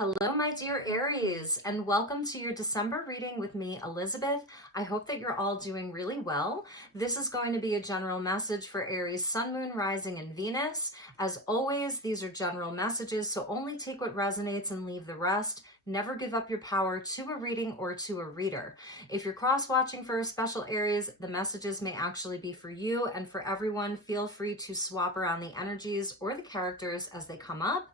Hello, my dear Aries, and welcome to your December reading with me, Elizabeth. I hope that you're all doing really well. This is going to be a general message for Aries, Sun, Moon, Rising, and Venus. As always, these are general messages, so only take what resonates and leave the rest. Never give up your power to a reading or to a reader. If you're cross-watching for a special Aries, the messages may actually be for you, and for everyone, feel free to swap around the energies or the characters as they come up.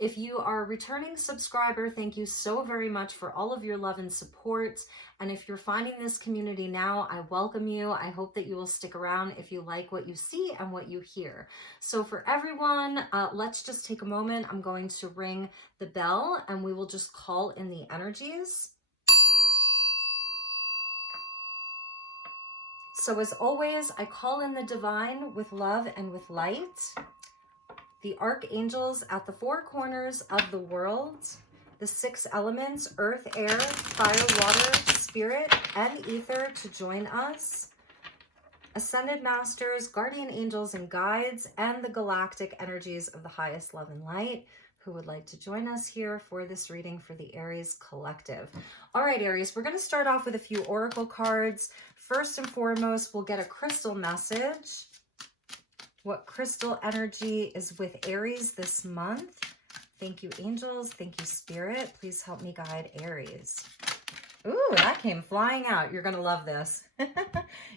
If you are a returning subscriber, thank you so very much for all of your love and support. And if you're finding this community now, I welcome you. I hope that you will stick around if you like what you see and what you hear. So for everyone, let's just take a moment. I'm going to ring the bell and we will just call in the energies. So as always, I call in the divine with love and with light. The archangels at the four corners of the world, the six elements, earth, air, fire, water, spirit, and ether to join us, ascended masters, guardian angels and guides, and the galactic energies of the highest love and light who would like to join us here for this reading for the Aries collective. All right, Aries, we're going to start off with a few oracle cards. First and foremost, we'll get a crystal message. What crystal energy is with Aries this month? Thank you, angels. Thank you, spirit. Please help me guide Aries. Ooh, that came flying out. You're going to love this.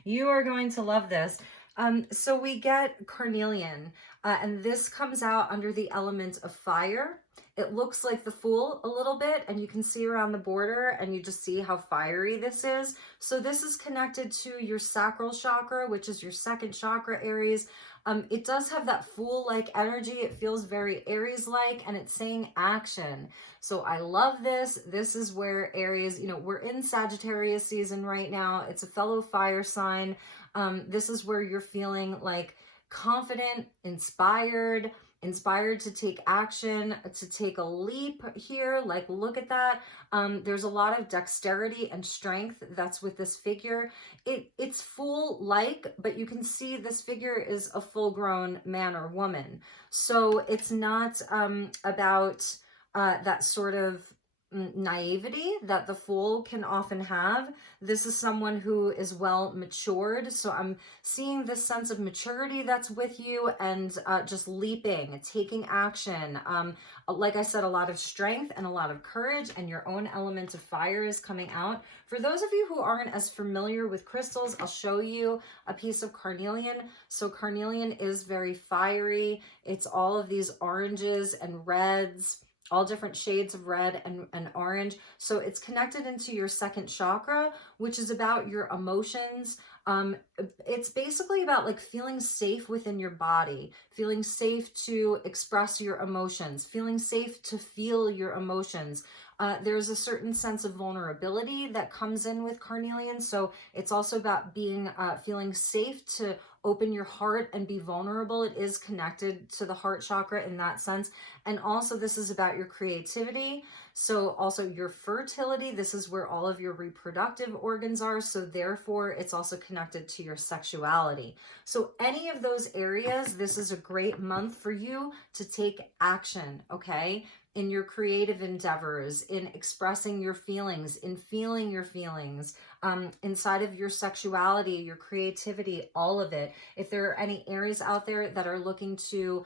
You are going to love this. So we get carnelian, and this comes out under the element of fire. It looks like the Fool a little bit, and you can see around the border, and you just see how fiery this is. So this is connected to your sacral chakra, which is your second chakra, Aries. It does have that Fool-like energy. It feels very Aries-like, and it's saying action. So I love this. This is where Aries, we're in Sagittarius season right now. It's a fellow fire sign. This is where you're feeling like confident, inspired to take action, to take a leap here. Like, look at that. There's a lot of dexterity and strength that's with this figure. It's Fool-like, but you can see this figure is a full-grown man or woman. So it's not about that sort of naivety that the Fool can often have. This is someone who is well matured. So I'm seeing this sense of maturity that's with you, and just leaping, taking action. Like I said, a lot of strength and a lot of courage, and your own element of fire is coming out. For those of you who aren't as familiar with crystals, I'll show you a piece of carnelian. So carnelian is very fiery. It's all of these oranges and reds, all different shades of red and orange. So it's connected into your second chakra, which is about your emotions. It's basically about like feeling safe within your body, feeling safe to express your emotions, feeling safe to feel your emotions. There's a certain sense of vulnerability that comes in with carnelian. So it's also about being, feeling safe to open your heart and be vulnerable. It is connected to the heart chakra in that sense. And also this is about your creativity. So also your fertility. This is where all of your reproductive organs are. So therefore it's also connected to your sexuality. So any of those areas, this is a great month for you to take action, okay? In your creative endeavors, in expressing your feelings, in feeling your feelings, inside of your sexuality, your creativity, all of it. If there are any Aries out there that are looking to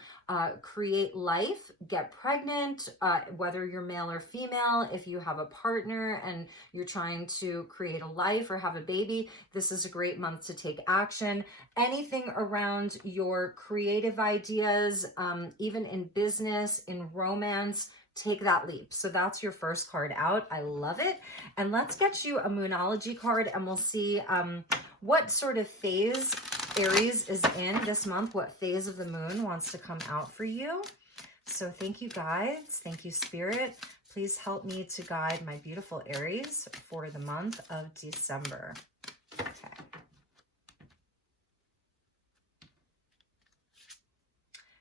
create life, get pregnant, whether you're male or female, if you have a partner and you're trying to create a life or have a baby, this is a great month to take action. Anything around your creative ideas, even in business, in romance, take that leap. So that's your first card out. I love it. And let's get you a Moonology card, and we'll see what sort of phase Aries is in this month, what phase of the moon wants to come out for you. So thank you, guides. Thank you, spirit. Please help me to guide my beautiful Aries for the month of December. Okay.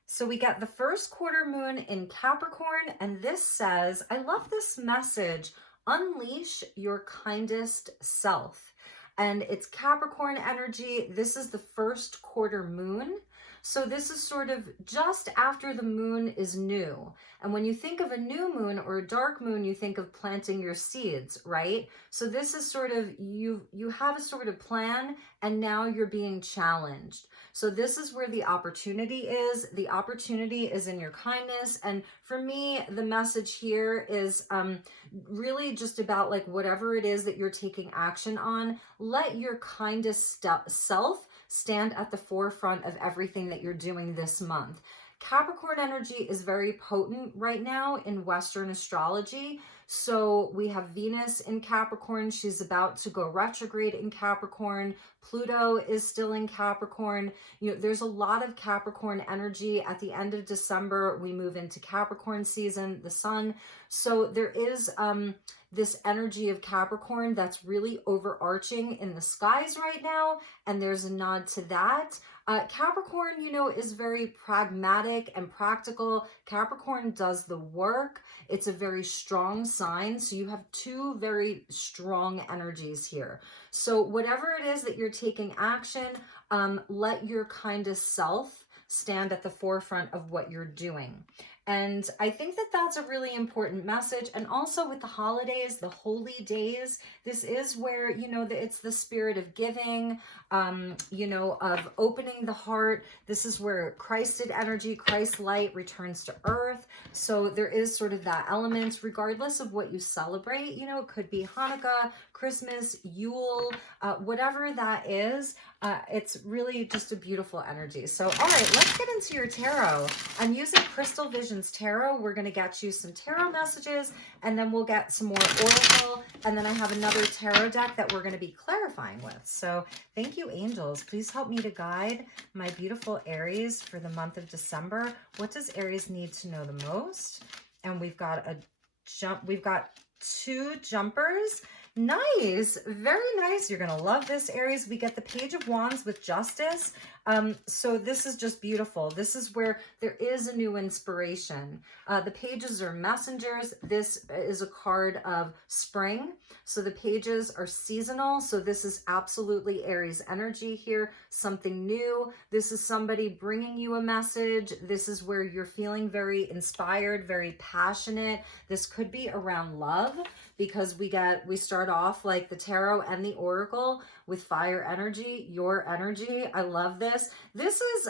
So we got the first quarter moon in Capricorn, and this says, I love this message, unleash your kindest self. And it's Capricorn energy. This is the first quarter moon. So this is sort of just after the moon is new. And when you think of a new moon or a dark moon, you think of planting your seeds, right? So this is sort of, you have a sort of plan, and now you're being challenged. So this is where the opportunity is. The opportunity is in your kindness. And for me, the message here is really just about like whatever it is that you're taking action on, let your kindest self stand at the forefront of everything that you're doing this month. Capricorn energy is very potent right now in Western astrology. So we have Venus in Capricorn. She's about to go retrograde in Capricorn. Pluto is still in Capricorn. You know, there's a lot of Capricorn energy. At the end of December, we move into Capricorn season, the sun. So there is this energy of Capricorn that's really overarching in the skies right now. And there's a nod to that. Capricorn, you know, is very pragmatic and practical. Capricorn does the work. It's a very strong sign. So you have two very strong energies here. So whatever it is that you're taking action, let your kindest self stand at the forefront of what you're doing. And I think that that's a really important message. And also with the holidays, the holy days, this is where, you know, it's the spirit of giving, you know, of opening the heart. This is where Christed energy, Christ light returns to earth. So there is sort of that element, regardless of what you celebrate. You know, it could be Hanukkah, Christmas, Yule, whatever that is. It's really just a beautiful energy. So, all right, let's get into your tarot. I'm using Crystal Visions Tarot. We're going to get you some tarot messages, and then we'll get some more oracle. And then I have another tarot deck that we're going to be clarifying with. So thank you, angels. Please help me to guide my beautiful Aries for the month of December. What does Aries need to know the most? And we've got we've got 2 jumpers. Nice, very nice. You're gonna love this, Aries. We get the Page of Wands with Justice. So this is just beautiful. This is where there is a new inspiration. The pages are messengers. This is a card of spring. So the pages are seasonal. So this is absolutely Aries energy here, something new. This is somebody bringing you a message. This is where you're feeling very inspired, very passionate. This could be around love, because we start off like the tarot and the oracle with fire energy, your energy. I love this. This is,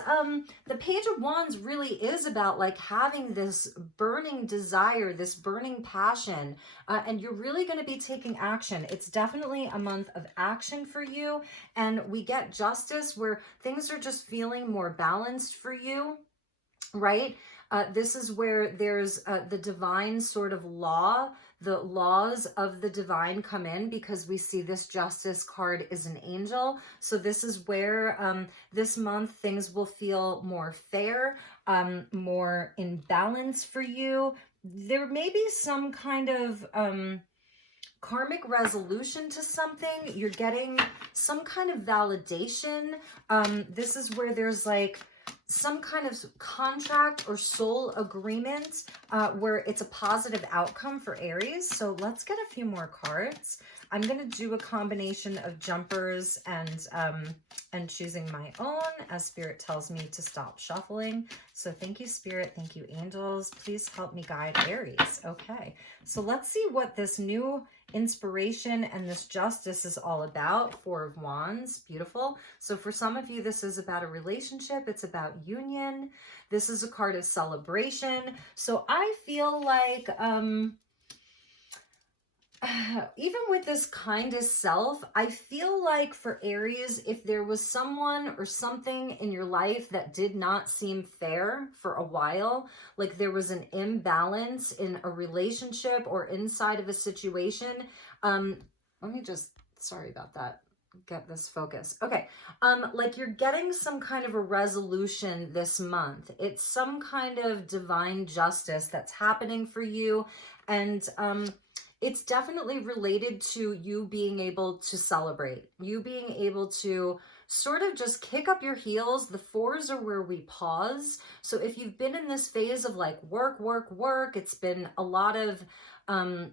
the Page of Wands really is about like having this burning desire, this burning passion, and you're really going to be taking action. It's definitely a month of action for you. And we get Justice, where things are just feeling more balanced for you, right? This is where there's the divine sort of law. The laws of the divine come in, because we see this Justice card is an angel. So this is where this month things will feel more fair, more in balance for you. There may be some kind of karmic resolution to something. You're getting some kind of validation. This is where there's like some kind of contract or soul agreement where it's a positive outcome for Aries. So let's get a few more cards. I'm going to do a combination of jumpers and choosing my own, as Spirit tells me to stop shuffling. So thank you, Spirit. Thank you, angels. Please help me guide Aries. Okay, so let's see what this new inspiration and this Justice is all about. 4 of Wands, beautiful. So for some of you, this is about a relationship. It's about union. This is a card of celebration. So I feel like even with this kindest self, I feel like for Aries, if there was someone or something in your life that did not seem fair for a while, like there was an imbalance in a relationship or inside of a situation, let me just, sorry about that, get this focus. Okay, like you're getting some kind of a resolution this month. It's some kind of divine justice that's happening for you, and it's definitely related to you being able to celebrate, you being able to sort of just kick up your heels. The 4s are where we pause. So if you've been in this phase of like work, work, work, it's been a lot of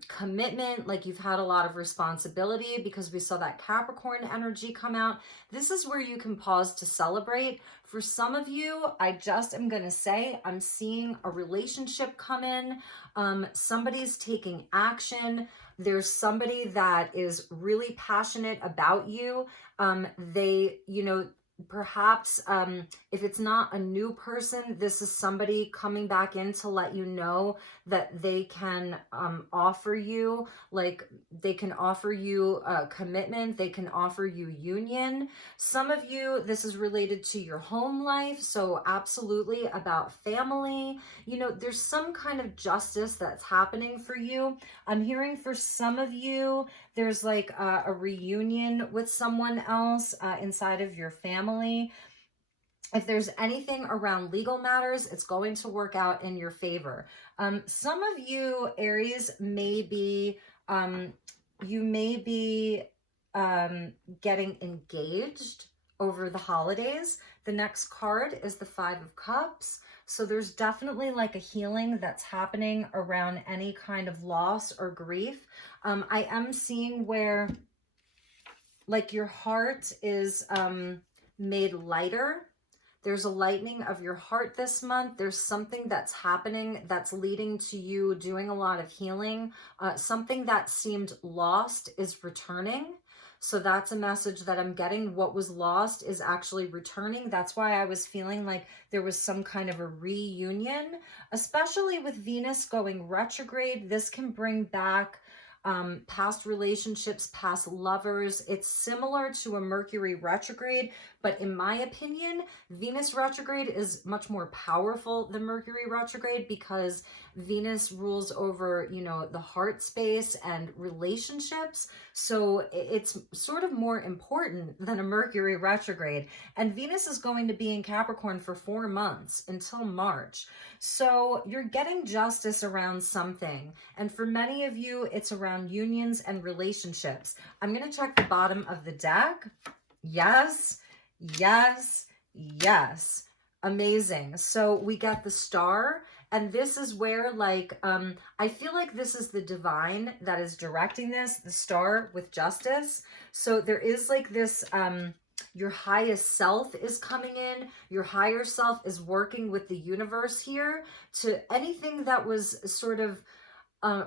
commitment, like you've had a lot of responsibility, because we saw that Capricorn energy come out. This is where you can pause to celebrate. For some of you, I just am going to say, I'm seeing a relationship come in. Somebody's taking action. There's somebody that is really passionate about you. They, you know, perhaps if it's not a new person, this is somebody coming back in to let you know that they can offer you, like they can offer you a commitment, they can offer you union. Some of you, this is related to your home life, so absolutely about family. You know, there's some kind of justice that's happening for you. I'm hearing for some of you, there's like a reunion with someone else inside of your family. If there's anything around legal matters, it's going to work out in your favor. Some of you, Aries, may be, you may be getting engaged over the holidays. The next card is the 5 of Cups. So there's definitely like a healing that's happening around any kind of loss or grief. I am seeing where like your heart is made lighter. There's a lightening of your heart this month. There's something that's happening that's leading to you doing a lot of healing. Something that seemed lost is returning. So that's a message that I'm getting. What was lost is actually returning. That's why I was feeling like there was some kind of a reunion, especially with Venus going retrograde. This can bring back past relationships, past lovers. It's similar to a Mercury retrograde, but in my opinion, Venus retrograde is much more powerful than Mercury retrograde, because Venus rules over, you know, the heart space and relationships. So it's sort of more important than a Mercury retrograde. And Venus is going to be in Capricorn for 4 months until March. So you're getting justice around something. And for many of you, it's around unions and relationships. I'm going to check the bottom of the deck. Yes, yes, yes. Amazing. So we got the Star. And this is where, like, I feel like this is the divine that is directing this, the Star with justice. So there is like this, your highest self is coming in. Your higher self is working with the universe here to anything that was sort of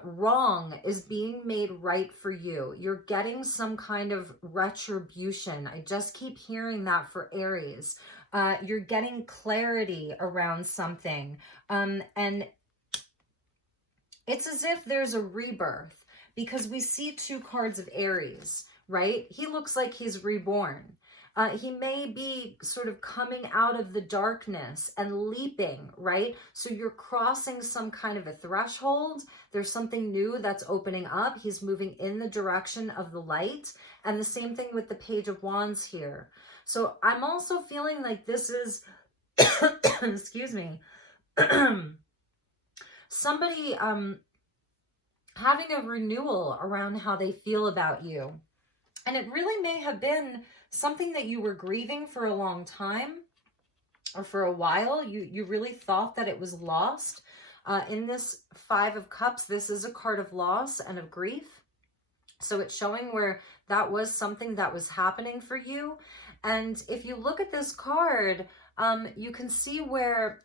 wrong is being made right for you. You're getting some kind of retribution. I just keep hearing that for Aries. You're getting clarity around something. And it's as if there's a rebirth, because we see 2 cards of Aries, right? He looks like he's reborn. He may be sort of coming out of the darkness and leaping, right? So you're crossing some kind of a threshold. There's something new that's opening up. He's moving in the direction of the light. And the same thing with the Page of Wands here. So I'm also feeling like this is, excuse me, somebody having a renewal around how they feel about you. And it really may have been something that you were grieving for a long time, or for a while. You really thought that it was lost. In this 5 of Cups, this is a card of loss and of grief. So it's showing where that was something that was happening for you. And if you look at this card, you can see where,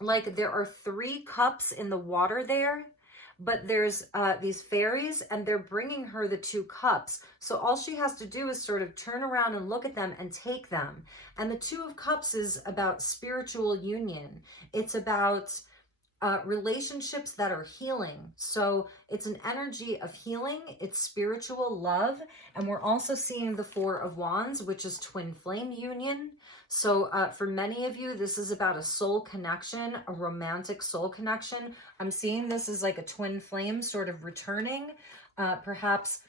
like, there are 3 cups in the water there. But there's these fairies, and they're bringing her the 2 cups. So all she has to do is sort of turn around and look at them and take them. And the 2 of Cups is about spiritual union. It's about relationships that are healing. So it's an energy of healing. It's spiritual love. And we're also seeing the 4 of Wands, which is twin flame union. So for many of you, this is about a soul connection, a romantic soul connection. I'm seeing this as like a twin flame sort of returning. Perhaps,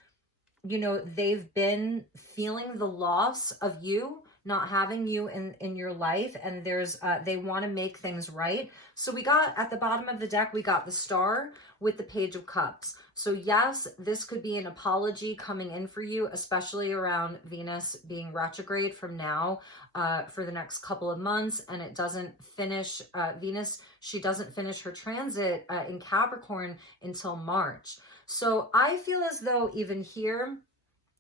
you know, they've been feeling the loss of you. not having you in your life, and there's they want to make things right. So we got at the bottom of the deck, we got the Star with the Page of Cups. So yes, this could be an apology coming in for you, especially around Venus being retrograde from now for the next couple of months, and it doesn't finish, Venus, she doesn't finish her transit in Capricorn until March. So I feel as though even here,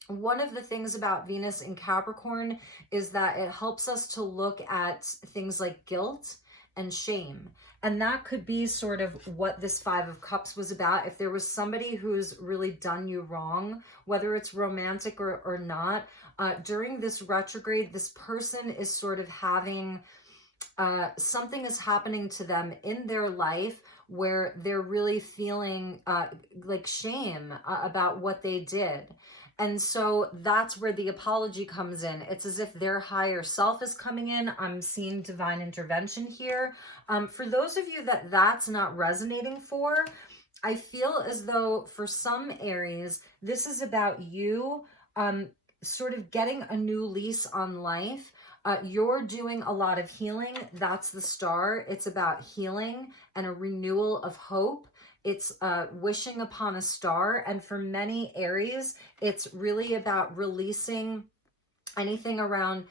one of the things about Venus in Capricorn is that it helps us to look at things like guilt and shame. And that could be sort of what this Five of Cups was about. If there was somebody who's really done you wrong, whether it's romantic or not, during this retrograde, this person is sort of having, something is happening to them in their life where they're really feeling like shame about what they did. And so that's where the apology comes in. It's as if their higher self is coming in. I'm seeing divine intervention here. For those of you that that's not resonating for, I feel as though for some Aries, this is about you sort of getting a new lease on life. You're doing a lot of healing. That's the Star. It's about healing and a renewal of hope. It's wishing upon a star. And for many Aries, it's really about releasing anything around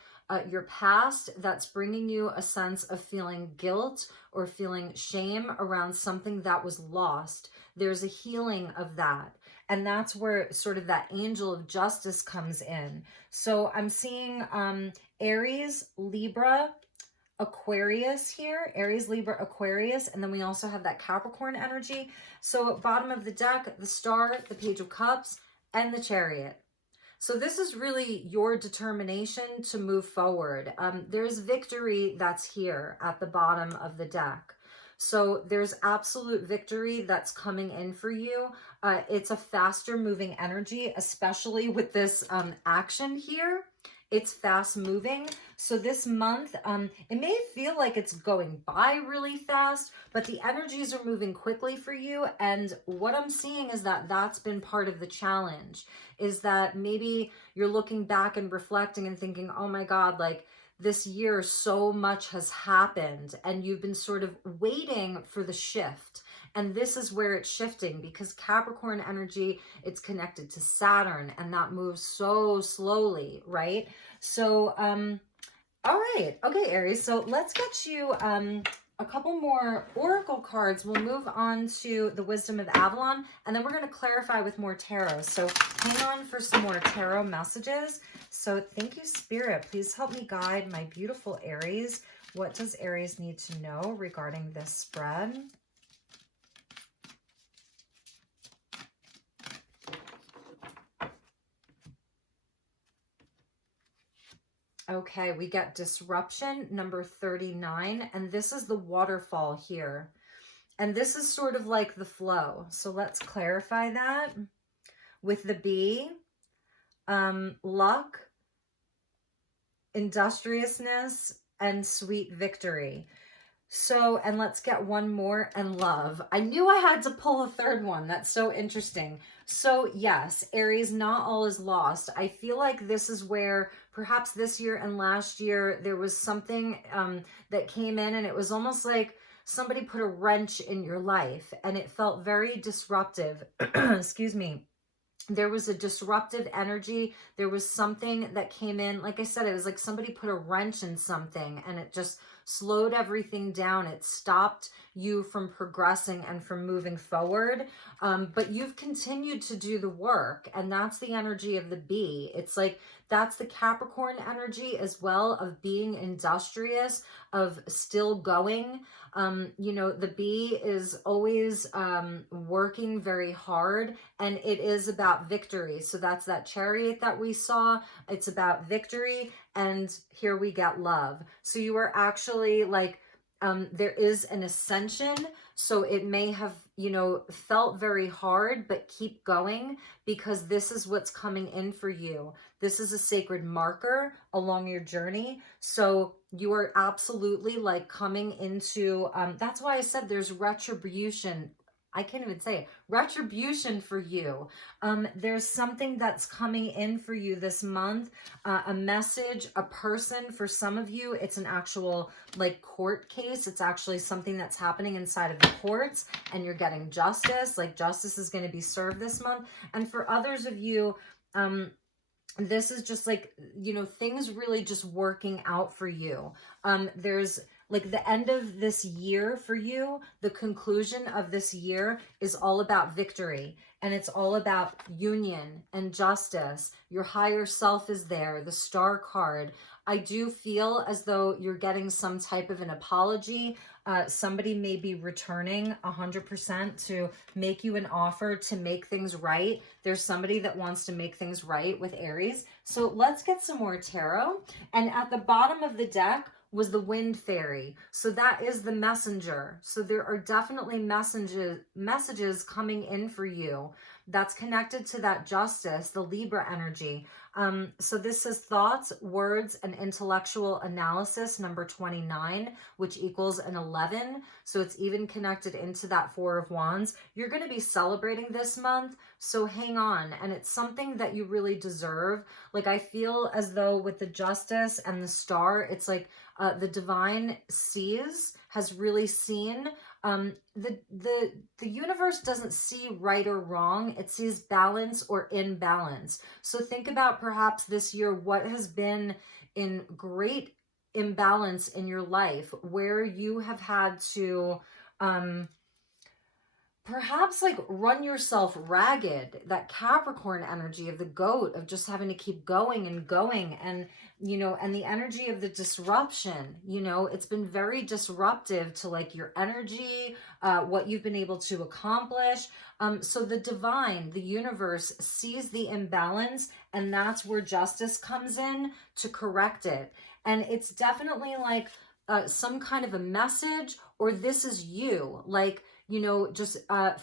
your past that's bringing you a sense of feeling guilt or feeling shame around something that was lost. There's a healing of that. And that's where sort of that angel of justice comes in. So I'm seeing Aries, Libra, Aquarius here, Aries, Libra, Aquarius, and then we also have that Capricorn energy. So at bottom of the deck, the Star, the Page of Cups, and the Chariot. So this is really your determination to move forward. There's victory that's here at the bottom of the deck. So there's absolute victory that's coming in for you. It's a faster moving energy, especially with this action here. It's fast moving. So this month, it may feel like it's going by really fast, but the energies are moving quickly for you. And what I'm seeing is that that's been part of the challenge, is that maybe you're looking back and reflecting and thinking, oh my God, like this year, so much has happened, and you've been sort of waiting for the shift. And this is where it's shifting, because Capricorn energy, it's connected to Saturn, and that moves so slowly, right? So, all right. Okay, Aries. So let's get you a couple more oracle cards. We'll move on to the Wisdom of Avalon, and then we're going to clarify with more tarot. So hang on for some more tarot messages. So thank you, Spirit. Please help me guide my beautiful Aries. What does Aries need to know regarding this spread? Okay, we get disruption, number 39, and this is the waterfall here. And this is sort of like the flow. So let's clarify that. With the B, luck, industriousness, and sweet victory. So, and let's get one more, and love. I knew I had to pull a third one. That's so interesting. So yes, Aries, not all is lost. I feel like this is where perhaps this year and last year, there was something that came in, and it was almost like somebody put a wrench in your life, and it felt very disruptive. Excuse me. There was a disruptive energy. There was something that came in. Like I said, it was like somebody put a wrench in something, and it just slowed everything down. It stopped you from progressing and from moving forward. But you've continued to do the work, and that's the energy of the bee. It's like that's the Capricorn energy as well, of being industrious, of still going. You know, the bee is always working very hard, and it is about victory. So that's that Chariot that we saw. It's about victory, and here we get love. So you are actually like, there is an ascension. So it may have, you know, felt very hard, but keep going, because this is what's coming in for you. This is a sacred marker along your journey. So you are absolutely like coming into, that's why I said there's retribution I can't even say it. Retribution for you. There's something that's coming in for you this month. A message, a person. For some of you, it's an actual like court case. It's actually something that's happening inside of the courts and you're getting justice. Like justice is going to be served this month. And for others of you, this is just like, you know, things really just working out for you. There's like the end of this year for you, the conclusion of this year is all about victory. And it's all about union and justice. Your higher self is there, the star card. I do feel as though you're getting some type of an apology. Somebody may be returning 100% to make you an offer to make things right. There's somebody that wants to make things right with Aries. So let's get some more tarot. And at the bottom of the deck was the wind fairy. So that is the messenger. So there are definitely messages coming in for you that's connected to that justice, the Libra energy. So this is thoughts, words, and intellectual analysis, number 29, which equals an 11. So it's even connected into that Four of Wands. You're going to be celebrating this month, so hang on. And it's something that you really deserve. Like I feel as though with the justice and the star, it's like the divine has really seen. The universe doesn't see right or wrong. It sees balance or imbalance. So think about perhaps this year, what has been in great imbalance in your life where you have had to, perhaps like run yourself ragged, that Capricorn energy of the goat, of just having to keep going and going. And, you know, and the energy of the disruption, you know, it's been very disruptive to like your energy, what you've been able to accomplish. So the divine, the universe sees the imbalance, and that's where justice comes in to correct it. And it's definitely like some kind of a message, or this is you, like, you know, just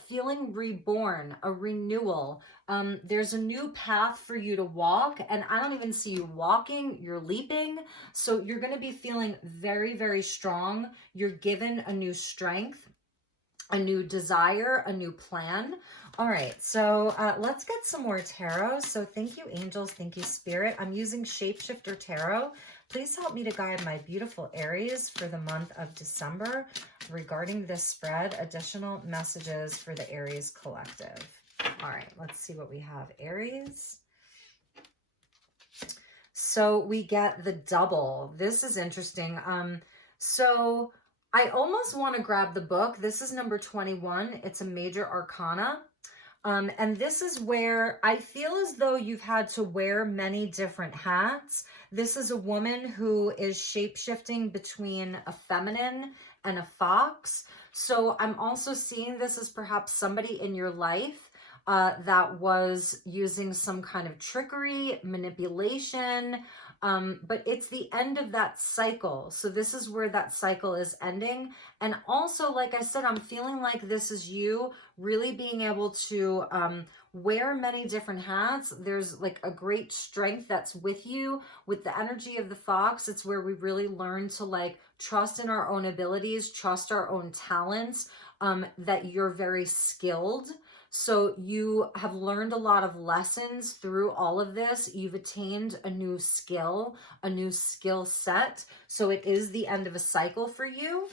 feeling reborn, a renewal. There's a new path for you to walk, and I don't even see you walking, you're leaping. So you're going to be feeling very, very strong. You're given a new strength, a new desire, a new plan. All right, so let's get some more tarot. So thank you, angels. Thank you, spirit. I'm using Shapeshifter Tarot. Please help me to guide my beautiful Aries for the month of December regarding this spread. Additional messages for the Aries collective. All right, let's see what we have. Aries. So we get the double. This is interesting. So I almost want to grab the book. This is number 21. It's a major arcana. And this is where I feel as though you've had to wear many different hats. This is a woman who is shape-shifting between a feminine and a fox. So I'm also seeing this as perhaps somebody in your life that was using some kind of trickery, manipulation, but it's the end of that cycle. So this is where that cycle is ending. And also, like I said, I'm feeling like this is you really being able to wear many different hats. There's like a great strength that's with you. With the energy of the fox, it's where we really learn to like trust in our own abilities, trust our own talents, that you're very skilled. So you have learned a lot of lessons through all of this. You've attained a new skill, a new skill set. So it is the end of a cycle for you.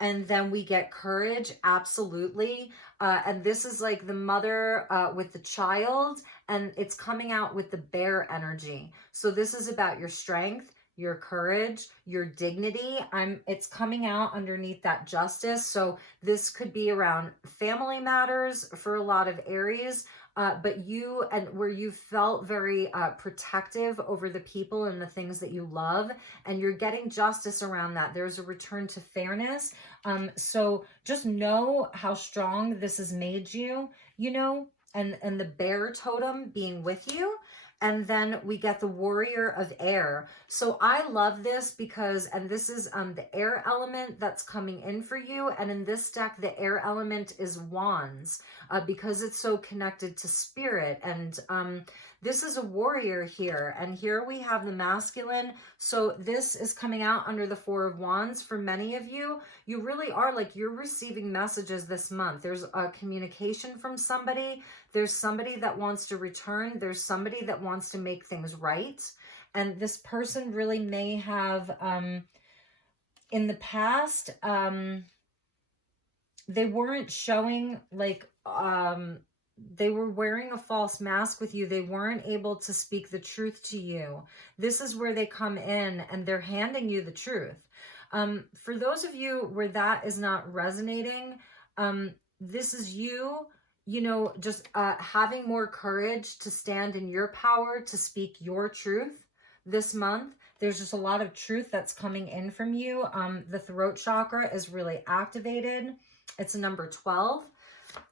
And then we get courage, absolutely. And this is like the mother with the child, and it's coming out with the bear energy. So this is about your strength, your courage, your dignity. It's coming out underneath that justice. So this could be around family matters for a lot of Aries, but you, and where you felt very protective over the people and the things that you love, and you're getting justice around that. There's a return to fairness. So just know how strong this has made you, you know, and the bear totem being with you. And then we get the Warrior of Air. So I love this because, and this is the air element that's coming in for you. And in this deck, the air element is Wands because it's so connected to spirit. And this is a warrior here. And here we have the masculine. So this is coming out under the Four of Wands. For many of you, you really are like, you're receiving messages this month. There's a communication from somebody. There's somebody that wants to return. There's somebody that wants to make things right. And this person really may have, in the past, they weren't showing like, they were wearing a false mask with you. They weren't able to speak the truth to you. This is where they come in and they're handing you the truth. For those of you where that is not resonating, this is you, you know, just having more courage to stand in your power, to speak your truth this month. There's just a lot of truth that's coming in from you. The throat chakra is really activated. It's a number 12.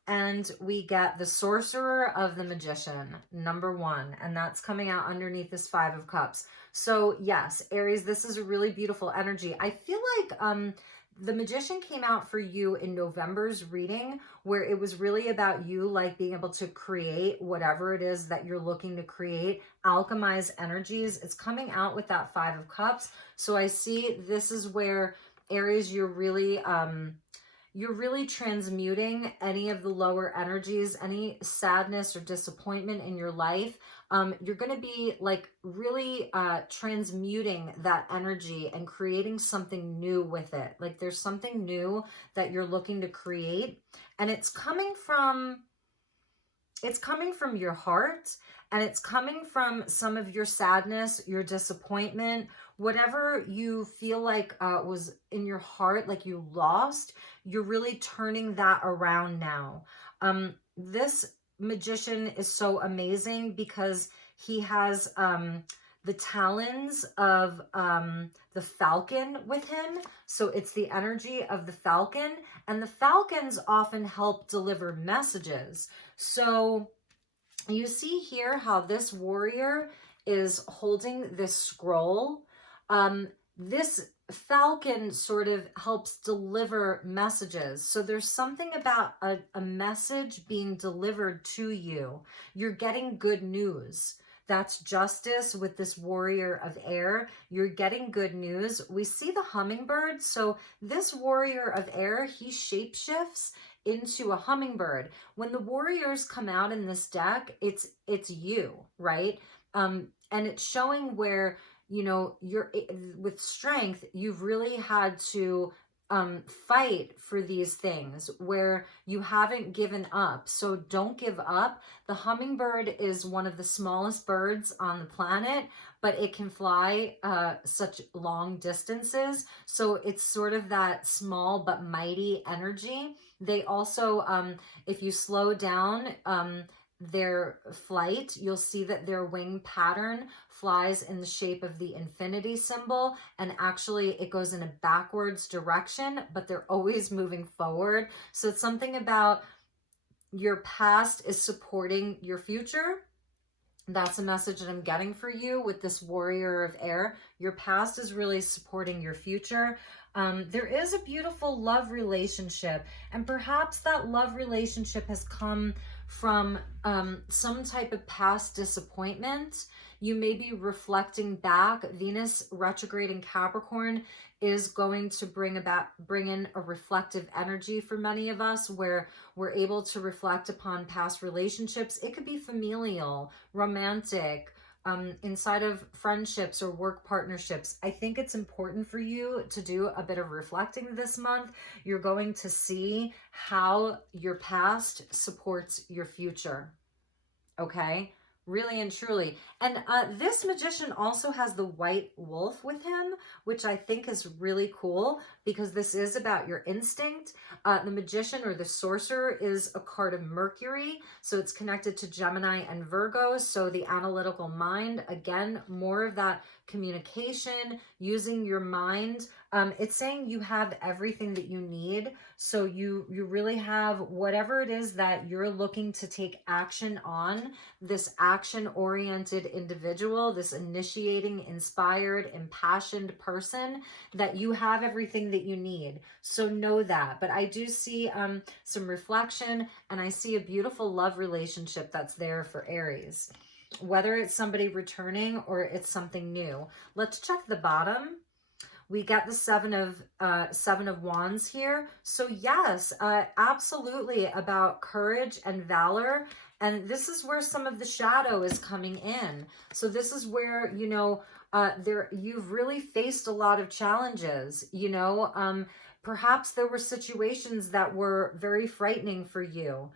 And we get the Sorcerer of the Magician, number 1. And that's coming out underneath this 5 of Cups. So yes, Aries, this is a really beautiful energy. I feel like the Magician came out for you in November's reading, where it was really about you like being able to create whatever it is that you're looking to create, alchemize energies. It's coming out with that 5 of Cups. So I see this is where, Aries, you're really transmuting any of the lower energies, any sadness or disappointment in your life. You're going to be like really transmuting that energy and creating something new with it. Like there's something new that you're looking to create, and it's coming from your heart, and it's coming from some of your sadness, your disappointment, whatever you feel like was in your heart, like you lost. You're really turning that around now. This Magician is so amazing because he has the talons of the falcon with him. So it's the energy of the falcon, and the falcons often help deliver messages. So you see here how this warrior is holding this scroll. This falcon sort of helps deliver messages. So there's something about a message being delivered to you. You're getting good news. That's justice with this Warrior of Air. You're getting good news. We see the hummingbird. So this Warrior of Air, he shapeshifts into a hummingbird. When the warriors come out in this deck, it's you, right? And it's showing where, you know, you're with strength, you've really had to fight for these things where you haven't given up. So don't give up. The hummingbird is one of the smallest birds on the planet, but it can fly such long distances. So it's sort of that small but mighty energy. They also, if you slow down their flight, you'll see that their wing pattern flies in the shape of the infinity symbol, and actually it goes in a backwards direction, but they're always moving forward. So it's something about your past is supporting your future. That's a message that I'm getting for you with this Warrior of Air. Your past is really supporting your future. There is a beautiful love relationship, and perhaps that love relationship has come from some type of past disappointment. You may be reflecting back. Venus retrograde in Capricorn is going to bring in a reflective energy for many of us, where we're able to reflect upon past relationships. It could be familial, romantic, inside of friendships or work partnerships. I think it's important for you to do a bit of reflecting this month. You're going to see how your past supports your future. Okay? Really and truly. And this Magician also has the white wolf with him, which I think is really cool because this is about your instinct. The Magician or the Sorcerer is a card of Mercury, so it's connected to Gemini and Virgo. So the analytical mind, again, more of that communication, using your mind. It's saying you have everything that you need. So you really have whatever it is that you're looking to take action on, this action-oriented individual, this initiating, inspired, impassioned person, that you have everything that you need. So know that. But I do see some reflection, and I see a beautiful love relationship that's there for Aries. Whether it's somebody returning or it's something new. Let's check the bottom. We got the Seven of Wands here. So yes, absolutely about courage and valor. And this is where some of the shadow is coming in. So this is where, you know, you've really faced a lot of challenges, you know. Perhaps there were situations that were very frightening for you.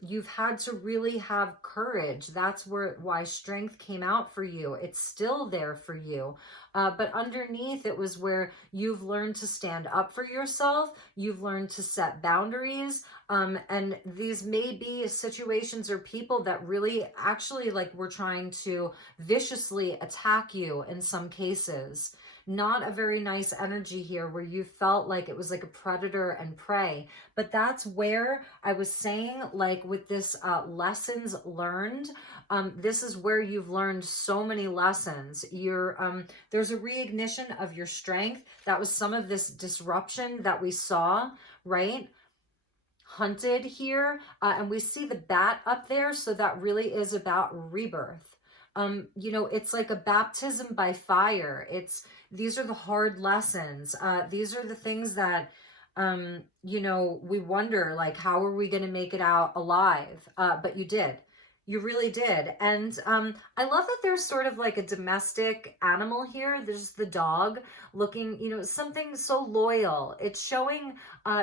You've had to really have courage. That's why strength came out for you. It's still there for you. But underneath, it was where you've learned to stand up for yourself. You've learned to set boundaries. And these may be situations or people that really actually like were trying to viciously attack you in some cases. Not a very nice energy here where you felt like it was like a predator and prey. But that's where I was saying, like with this lessons learned, this is where you've learned so many lessons. There's a reignition of your strength. That was some of this disruption that we saw, right? Hunted here. And we see the bat up there. So that really is about rebirth. You know, it's like a baptism by fire. These are the hard lessons. These are the things that, you know, we wonder, like, how are we going to make it out alive? But you did. You really did. And I love that there's sort of like a domestic animal here. There's the dog looking, you know, something so loyal. It's showing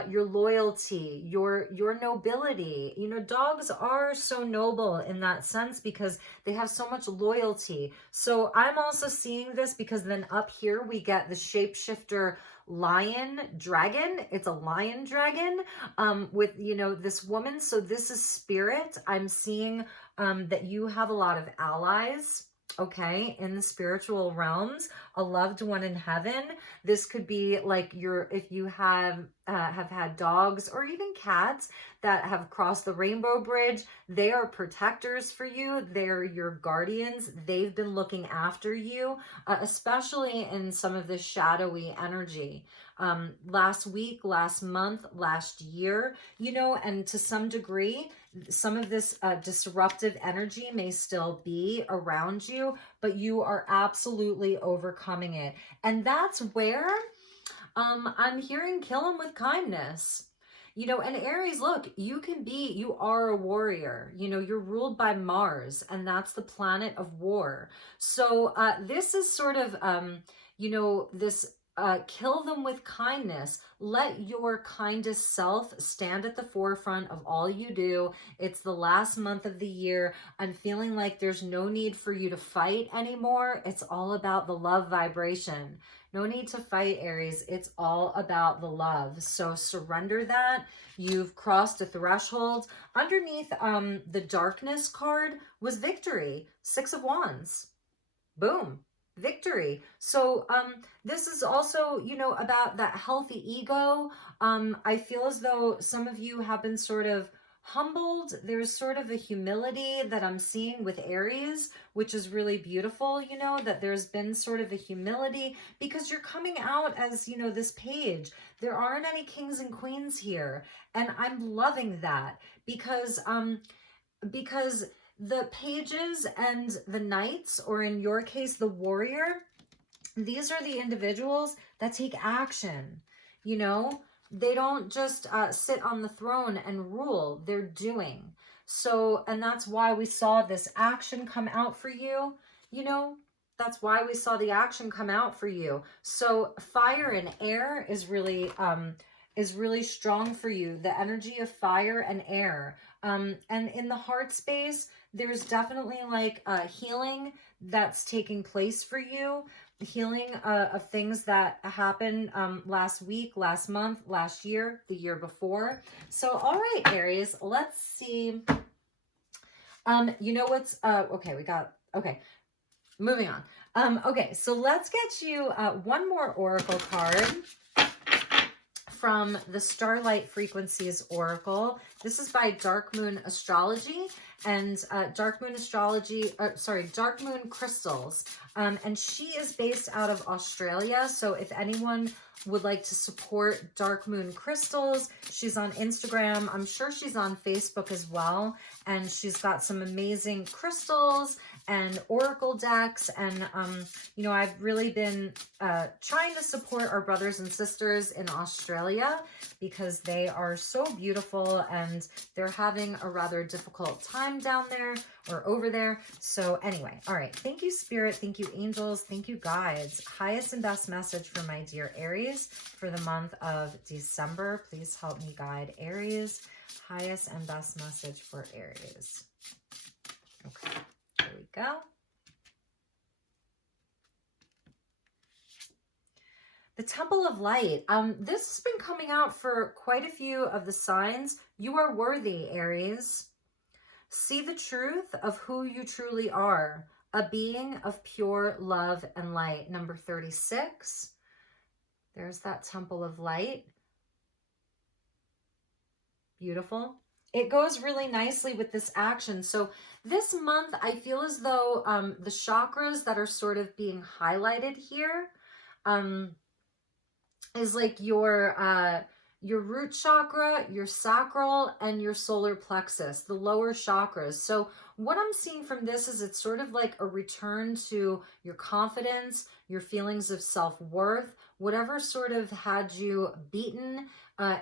your loyalty, your nobility. You know, dogs are so noble in that sense because they have so much loyalty. So I'm also seeing this because then up here we get the shapeshifter lion dragon. It's a lion dragon with, you know, this woman. So this is spirit. I'm seeing that you have a lot of allies, okay, in the spiritual realms, a loved one in heaven. This could be like if you have had dogs or even cats that have crossed the rainbow bridge, they are protectors for you. They're your guardians. They've been looking after you, especially in some of this shadowy energy. Last week, last month, last year, you know, and to some degree, some of this disruptive energy may still be around you, but you are absolutely overcoming it. And that's where I'm hearing kill him with kindness. You know, and Aries, look, you are a warrior. You know, you're ruled by Mars, and that's the planet of war. So this is sort of, you know, this kill them with kindness. Let your kindest self stand at the forefront of all you do. It's the last month of the year. I'm feeling like there's no need for you to fight anymore. It's all about the love vibration. No need to fight, Aries. It's all about the love. So surrender that. You've crossed a threshold. Underneath the darkness card was victory. 6 of Wands. Boom. Victory. So this is also, you know, about that healthy ego. I feel as though some of you have been sort of humbled. There's sort of a humility that I'm seeing with Aries, which is really beautiful, you know, that there's been sort of a humility because you're coming out as, you know, this page. There aren't any kings and queens here. And I'm loving that because the pages and the knights, or in your case, the warrior, these are the individuals that take action, you know? They don't just sit on the throne and rule, they're doing. So, and that's why we saw this action come out for you, you know? That's why we saw the action come out for you. So fire and air is really strong for you. The energy of fire and air. And in the heart space, there's definitely like healing that's taking place for you. Healing of things that happened last week, last month, last year, the year before. So, all right, Aries, let's see. You know what's, okay, okay. moving on. Okay, so let's get you one more oracle card from the Starlight Frequencies Oracle. This is by Dark Moon Astrology and Dark Moon Crystals. And she is based out of Australia. So if anyone would like to support Dark Moon Crystals, she's on Instagram. I'm sure she's on Facebook as well. And she's got some amazing crystals and oracle decks. And, you know, I've really been trying to support our brothers and sisters in Australia because they are so beautiful and they're having a rather difficult time down there or over there. So anyway, all right. Thank you, Spirit. Thank you, angels. Thank you, guides. Highest and best message for my dear Aries for the month of December. Please help me guide Aries. Highest and best message for Aries. Okay, there we go. The Temple of Light. This has been coming out for quite a few of the signs. You are worthy, Aries. See the truth of who you truly are, a being of pure love and light. Number 36. There's that Temple of Light. Beautiful. It goes really nicely with this action. So this month, I feel as though the chakras that are sort of being highlighted here is like your root chakra, your sacral, and your solar plexus, the lower chakras. So what I'm seeing from this is it's sort of like a return to your confidence, your feelings of self-worth, whatever sort of had you beaten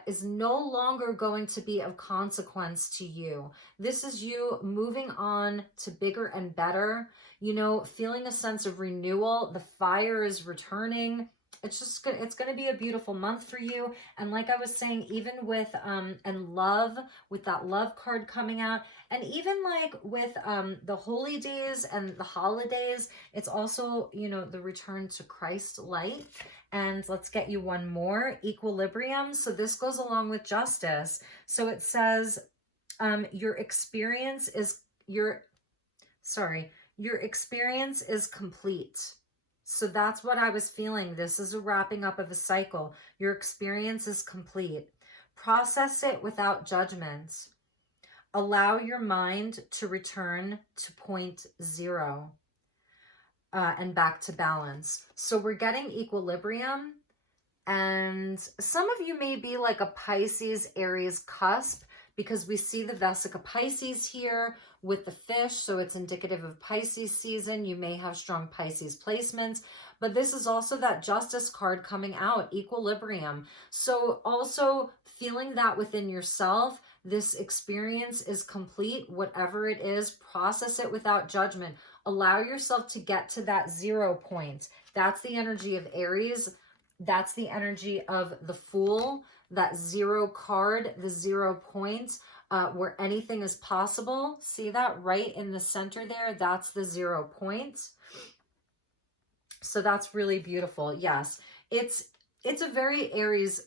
is no longer going to be of consequence to you. This is you moving on to bigger and better, you know, feeling a sense of renewal. The fire is returning. It's just good. It's going to be a beautiful month for you. And like I was saying, even with and love, with that love card coming out, and even like with the holy days and the holidays, it's also, you know, the return to Christ light. And let's get you one more, equilibrium. So this goes along with justice. So it says your experience is complete. So that's what I was feeling. This is a wrapping up of a cycle. Your experience is complete. Process it without judgment. Allow your mind to return to point zero and back to balance. So we're getting equilibrium. And some of you may be like a Pisces Aries cusp, because we see the Vesica Pisces here with the fish, so it's indicative of Pisces season. You may have strong Pisces placements, but this is also that justice card coming out, equilibrium. So also feeling that within yourself, this experience is complete, whatever it is, process it without judgment. Allow yourself to get to that 0 point. That's the energy of Aries. That's the energy of the Fool, that 0 card, the 0 point, where anything is possible. See that right in the center there? That's the 0 point. So that's really beautiful. Yes, it's a very Aries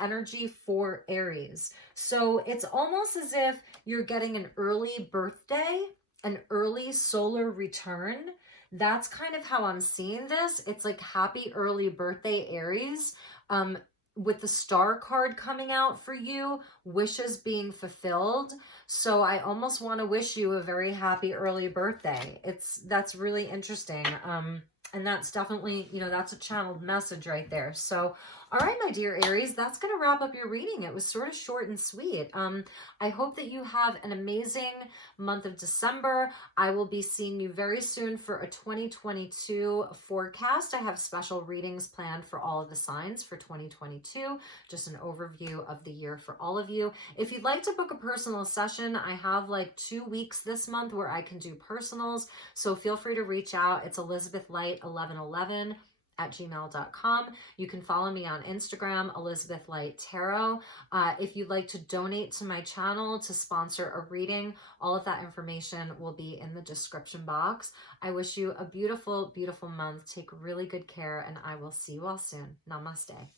energy for Aries. So it's almost as if you're getting an early birthday, an early solar return. That's kind of how I'm seeing this. It's like happy early birthday, Aries. With the star card coming out for you, wishes being fulfilled. So I almost want to wish you a very happy early birthday. That's really interesting. And that's definitely, you know, that's a channeled message right there. So, all right, my dear Aries, that's going to wrap up your reading. It was sort of short and sweet. I hope that you have an amazing month of December. I will be seeing you very soon for a 2022 forecast. I have special readings planned for all of the signs for 2022, just an overview of the year for all of you. If you'd like to book a personal session, I have like 2 weeks this month where I can do personals. So feel free to reach out. It's elizabethlight1111@gmail.com. You can follow me on Instagram, Elizabeth Light Tarot. If you'd like to donate to my channel to sponsor a reading, all of that information will be in the description box. I wish you a beautiful, beautiful month. Take really good care, and I will see you all soon. Namaste.